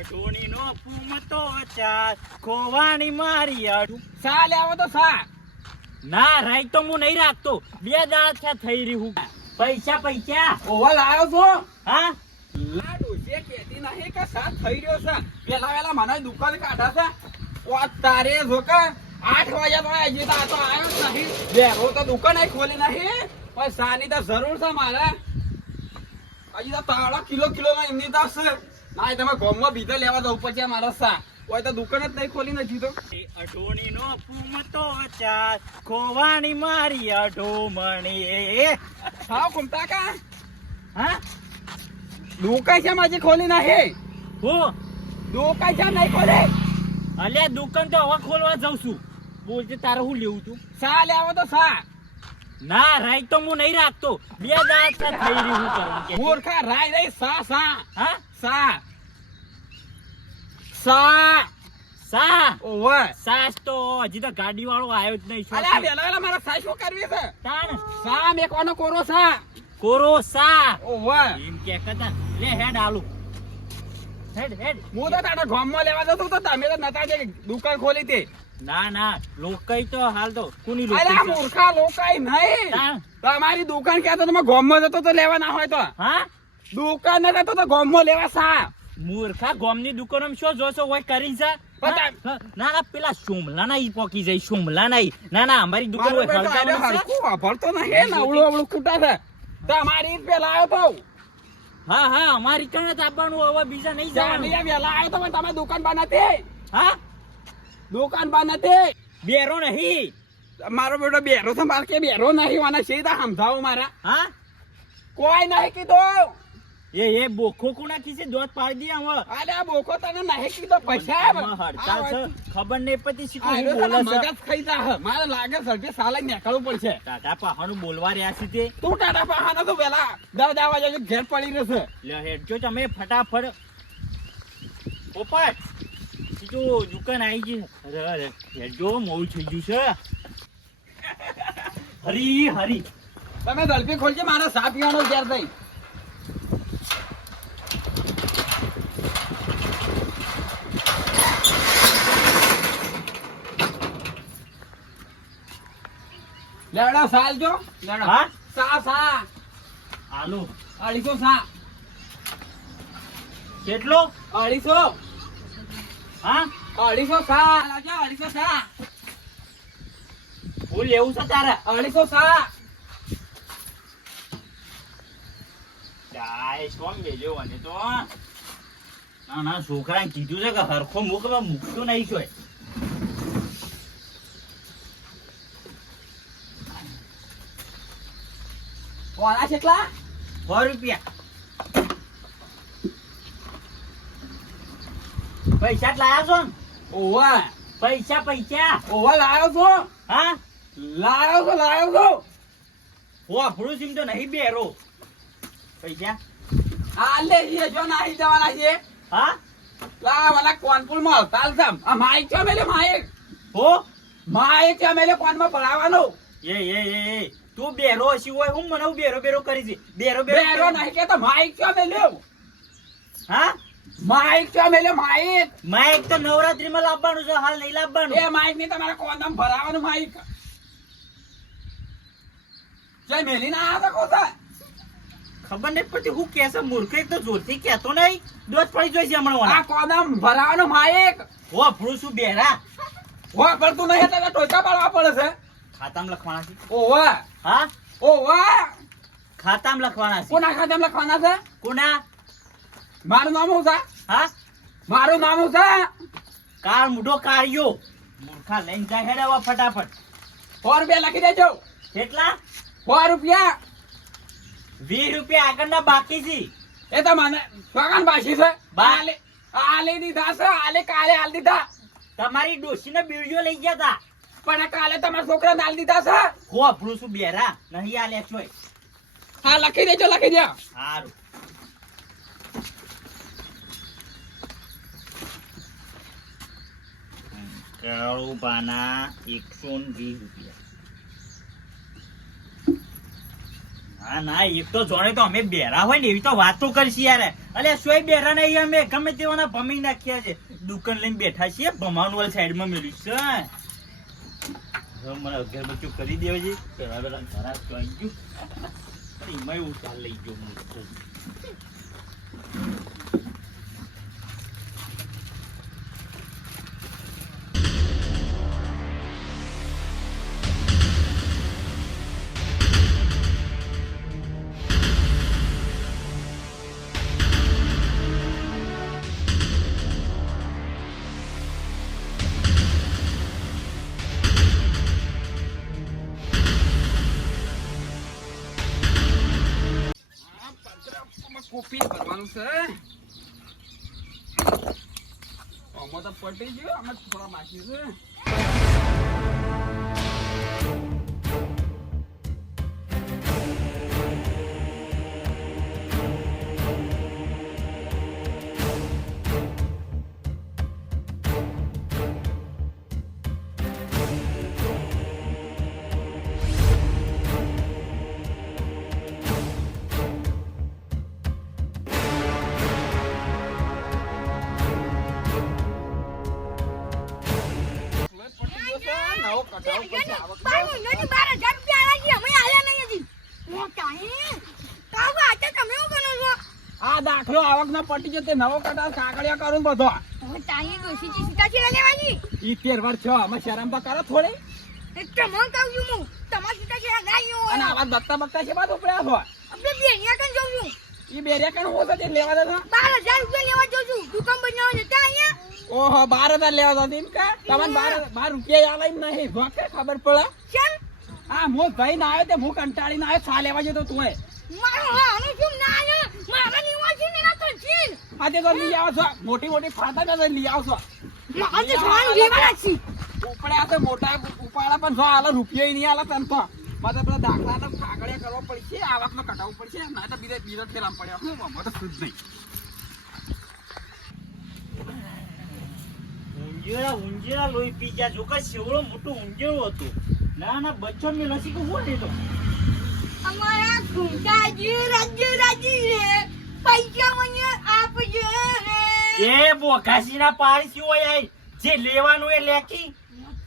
અઢોની નો ફૂમતો ચાર ખોવાની મારી અઢું. સા લેવો તો સા. ના રાઈટ તો હું નહીં રાખતો. 2 દાડા થયા થઈ રહ્યું. પૈસા ઓવા લાયો છો. હા લાડુ છે કેતી નહીં કે સા થઈ રહ્યો છે. પેલા મને દુકાન કાઢા છે. ઓ તારે જો કે 8 વાગ્યા તો હજી તો આ તો આવ્યો જ નહીં. બેરો તો દુકાન ખોલી નહીં. પણ સાની તો જરૂર છે મારે. હજી તો તાળા કિલો માં એમની તો છે. ના તમે ગોમમાં બીજા લેવા જવું પછી મારા સા. કોઈ તો દુકાન જ નહીં ખોલી નથી તો. અઢોની નો ફૂમતો ચાર ખોવાની મારી અઢોમણી. હા કુમતા કા હા દુકાન છે માજી ખોલી નહીં. હું દુકાન છે નહીં ખોલી. અલ્યા દુકાન તો હવે ખોલવા જાઉં છું. બોલજે તારે હું લેવું તું. સા લેવો તો સા. ના રાઈટ તો હું નહીં રાખતો. 2 દાડા થઈ રહ્યું કરું કે મૂર્ખા રાય રે સા સા. હા સા સા સા ઓવે. સાસ તો હજી તો ગાડી વાળો આવ્યો જ નહીં. અરે આ વેલા મારા સા શું કરવી છે. તાણ સા મેકવાનો કોરો સા. કોરો સા ઓવે. એમ કે કતા લે હેડ આલુ હેડ હું તો તારા ગામમાં લેવા જતો તો તમે તો નતા જે દુકાન ખોલી તે. ના લોકઈ તો હાલ તો કોની અરે આ લોકઈ મૂર્ખા લોકાઈ નહીં. તાણ તમારી દુકાન ક્યાં તો તમે ગામમાં જતો તો લેવા ના હોય તો. હા દુકાન ન જતો તો ગામમાં લેવા સા. મૂર્ખા ગોમની દુકાનમાં શું જોશો હોય કરી છે. બતા- ના પેલા સોમલા ઈ પોકી જાય સોમલા ના અમારી દુકાન હોય હળગાવાનું છે. હરખું વાપરતો નહીં ને અવળું ખૂટા છે. તમારી પેલા આવ્યો તો હા અમારી કણે જ આપવાનું હવે બીજા નહીં જવાનું. જાનિયા વેલા આવ્યો તો પણ તમે દુકાન બંધ હતી. હા દુકાન બંધ હતી. બેરો નહીં. મારો બેટો બેરો છે મારે કે બેરો નહીં મને સીધા સમજાવો મારા. હા કોઈ નહીં કીધું. એ બોખો કોના ખીસે દોત પાડી દે હવે. અરે આ બોકો તને નહીં કીધું પૈસા હડતાલ છે ખબર નહીં પડતી શીખો આયરો હું તને બોલે છે. મગજ ખાઈ જા મારે લાગે સર્ટે સાલે નીકળવું પડશે. ટાટા પહાડું બોલવા રહ્યા છે તે. તું ટાટા પહાનો તો વેલા 10 વાગે ઘેર પડી રહેશે. લે હેડ જો તમે ફટાફટ પોપટ સીધું દુકાન આવી ગઈ. અરે હેડ જો મોડું થઈ ગયું છે. હરી તમે ઝડપી ખોલજો મારે સા પીવાનો ઘેર થઈ. લેડા સાલ જો લેડા. હા સા આલુ 250 સા. કેટલો 250 હા 250 સા. લાજો 250 સા. હું લેવું છે તારે 250 સા. જાય સોમ લેજો અને તો ના છોકરાને કીધું છે કે હરખો મૂકતો નહીં છો. કોના કેટલા 100 રૂપિયા પૈસા જ લાયા છો ને? ઓવા પૈસા ઓવા લાયો છો. હા લાયો છો. હું આપણું સીમ તો નહીં બેરો પૈસા. આ લે એ જો નાહી જવાના છે. હા લા મને કોનપુર માં હડતાલ છે. આ માઈક છે મેલે માઈક છે મેલે કોન માં ભરાવાનો. એ તું બેરો હસી હોય હું મને બેરો કરી છે. બેરો નહીં કે તો માઈક છે મેલે. હા માઈક છે મેલે માઈક. માઇક તો નવરાત્રીમાં લાવવાનું છે હાલ નહીં લાવવાનું. એ માઈક ની તમારે કોન ભરાવાનું માઈક. જય મેલી ના આ તો કોતા. ખબર નહીં પડતી હું કે છે મૂર્ખ એક તો જોરથી કહેતો નહીં. દોત પડી જોઈ છે હમણાં આ કોદમ ભરાવાનું માઈક. હો આપણું શું બેરા વા પડતું નહીં તો ટોચા પાડવા પડે છે. ખાતામાં લખવાના છે. ઓવા હા ઓવા ખાતામાં લખવાના છે. કોના ખાતામાં લખવાના છે. કોના મારું નામ શું છે. હા મારું નામ શું છે. કાળ મુઢો કાળિયો મૂર્ખા લઈને જાય હેડાવા ફટાફટ. 100 રૂપિયા લખી દેજો. કેટલા 100 રૂપિયા. 20 રૂપિયા આગળના બાકી છે. એ તો મને સ્વાગન બાસી છે. બા- આલે દીધા છે. આલે કાલે આલ દીધા. તમારી ડોશીને બીડીઓ લઈ ગયા તા. પણ કાલે તમારા છોકરાને આલ દીધા છે. હો આપણું શું બેરા નહીં આલે છો. હા લખી દેજો લખી દો. સારું કાળુ બાના 120 રૂપિયા. હા ના એક તો જોડે તો અમે બેરા હોય ને એવી તો વાતો કરશી યાર. અલે સોય બેરા નહીં અમે ગમે તેવાના ભમી નાખ્યા છે. દુકાન લઈને બેઠા છીએ ભમાવાનું વાળી સાઈડમાં મેળ્યું છે. હવે મને અગરબત્તી કરી દેવે છે. પેલા પેલા ઘરા તો આવી ગયું. અરે એમાં એવું ચાલ લઈ ગયો હું તો. કોપી ભરવાનું છે આમાં તો પટી ગયું આમાં થોડા બાકી છે આ દાખલો આવક ના પટી જતો નવો કટાર કાગળિયા કરું બધો ઈ 13 વર્ષ છો અમે શરમ તો કરો થોડી અને આવા બકતા બકતા છે બાદ ઉપડ્યા છો ઈ બેરિયા કણ હોતો તે લેવા દે 12,000 રૂપિયા લેવા જઉં છું દુકાન બનાવવા જતા અહીંયા ઓહો 12,000 લેવા દો એમ કે તમને 12 રૂપિયા આલે નહીં જોકે ખબર પડે ચલ હા મોત ભાઈ ના આવ્યો તે હું કંટાળી ના આવ્યો સા લેવા જતો તું મારો હાનું શું ના આવ્યો મારા નિવા છે ને ના કંચીન આજે તો લઈ આવો છો મોટી મોટી ફાટા તો લઈ આવો છો મારા તો જોવાનું લેવાના છે ઉપડે આ તો મોટા ઉપાડા પણ જો આલે રૂપિયા નહીં આલે તન તો મારે પેલા દાખલા તો કાગળિયા કરવા પડશે આવક નો કટાવવું પડશે ના તો બીજો ફેરામ પડ્યો હું મત સુધ નહીં ઊંજેરા લોહી પી ગયા. જો કે સેવડો મોટું ઊંજેરું હતું. ના ના બચ્ચો મેલો છે કે હું લીધો અમારા ગુંડાજી રાજી રે પૈસા મને આપજો રે એ બોકાસીના પાડી હોય આઈ જે લેવાનું એ લેખી.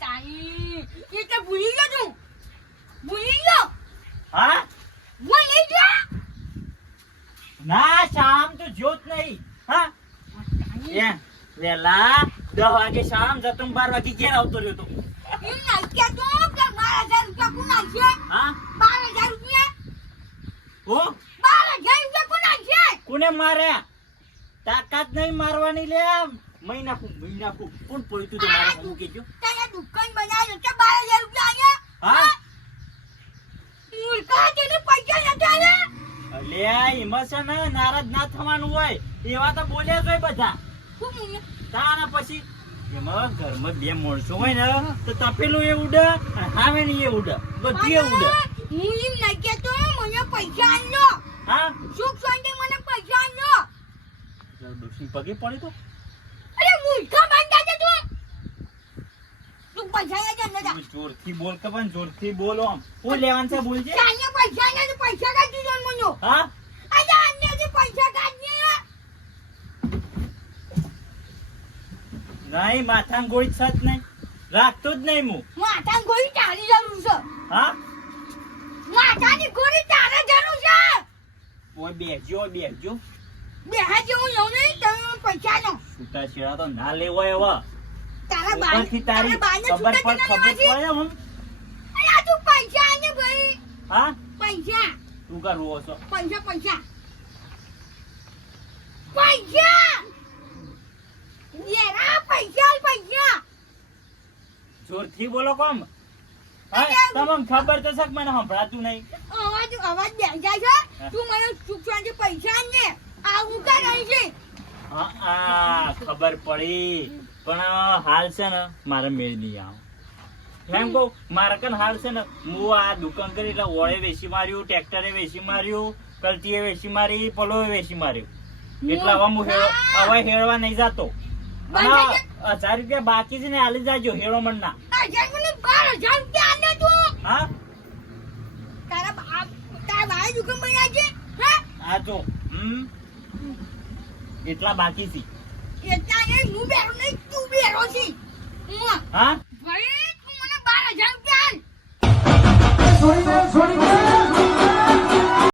તાઈ એ તો ભૂલી ગયો તું ભૂલી ગયો હા ભૂલી ગયો ના શામ તો જોત નહીં. હા એ વેલા 10 વાગે શામ જતો 12 વાગે ઘેર આવતો રહ્યો તો. એમ નાખ્યા તો કે 12,000 રૂપિયા કોણ નાખ્યા હા 12,000 રૂપિયા ઓ 12,000 રૂપિયા કોણ નાખ્યા કોને માર્યા? તાકાત નહીં મારવાની લે. મહિના કોણ પોઈતું તો મારે હું કેજો. તારા દુકાન બનાવી કે 12,000 રૂપિયા આયા હા મૂર્ખા તેને પૈસા નતા લે અલે એમાં છે ને નારાજ ના થવાનું હોય એવા તો બોલ્યા જ હોય બધા. શું મુને તાના પછી એમાં ઘરમાં બે માણસો હોય ને તો તપેલું એ ઉડે અને હામે ની એ ઉડે બધું એ ઉડે. હું એમ નાખ્યા તો મને પૈસા આલ્યો હા સુખ શાંતિ મને પૈસા આલ્યો ડોશી પગે પડી તો અરે મૂર્ખા બાંધા છે તું પૈસા આયા જન્મ જા જોરથી બોલ કે પણ જોરથી બોલો આમ હું લેવાનું છે બોલજે. ચાલે પૈસા આયા તો પૈસા કાઢી જન્મ નો હા આજે અન્ય પૈસા કાઢી નહીં માથામાં ગોળી છત નહીં રાખતો જ નહીં હું. માથા ગોળી તારી જરૂર છે હા માથાની ગોળી તારે જરૂર છે ઓય બેસજો બેહા જેવું લઉં નહીં તમે પૈસા નો છૂટા છેડા તો ના લેવો એવા. તારા બાને ઉપરથી તારી બાને ખબર છૂટા પડે હમ. અરે આ તું પૈસા આને ભાઈ હા પૈસા તું કા રોવો છો? પૈસા પૈસા યેરા પૈસા જોરથી બોલો કોમ. હા તમને ખબર તો છે કે મને સંભળાતું નહીં. અવાજ બે જાય છે તું મને સુખ શાંતિ પૈસા આને આ હું કા રહી છે હા ખબર પડી પણ હાલ છે ને મારે મેળ નહીં આવ. એમ કહું મારે કન હાલ છે ને હું આ દુકાન કરી એટલે ઓળે વેચી માર્યું, ટ્રેક્ટરે વેચી માર્યું, કલતીએ વેચી મારી, પલોએ વેચી માર્યું. એટલે હવે હું હવે હેળવા નહીં જાતો. 1000 રૂપિયા બાકી છે ને હાલી જાજો હેળો મણના. 12,000 રૂપિયા આને તું હા તારા બાપ મારી દુકાન બનાવજે હા આ જો એટલા બાકી છે એટલા નહીં હું બેરો નહીં તું બેરો છે હા